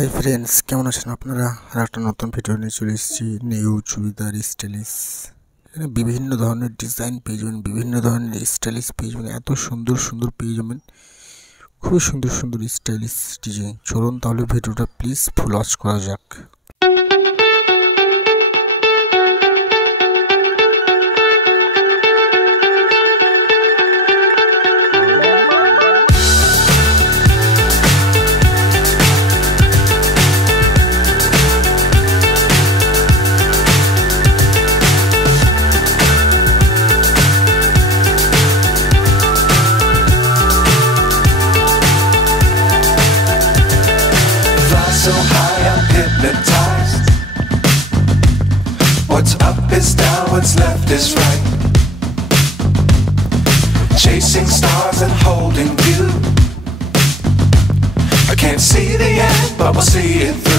Hi friends, কেমন আছেন আপনারা? আর একটা নতুন ভিডিও নিয়ে চলে এসেছি। নিউ চুড়িদার স্টাইলিশ, এখানে বিভিন্ন ধরনের ডিজাইন পেয়ে যাবেন, বিভিন্ন ধরনের স্টাইলিশ পেয়ে যাবেন। এত সুন্দর সুন্দর পেয়ে যাবেন, খুবই সুন্দর সুন্দর স্টাইলিশ ডিজাইন। চলুন তাহলে ভিডিওটা প্লিজ ফুল ওয়াচ করা যাক। So high I'm hypnotized. What's up is down, what's left is right. Chasing stars and holding you. I can't see the end, but we'll see it through.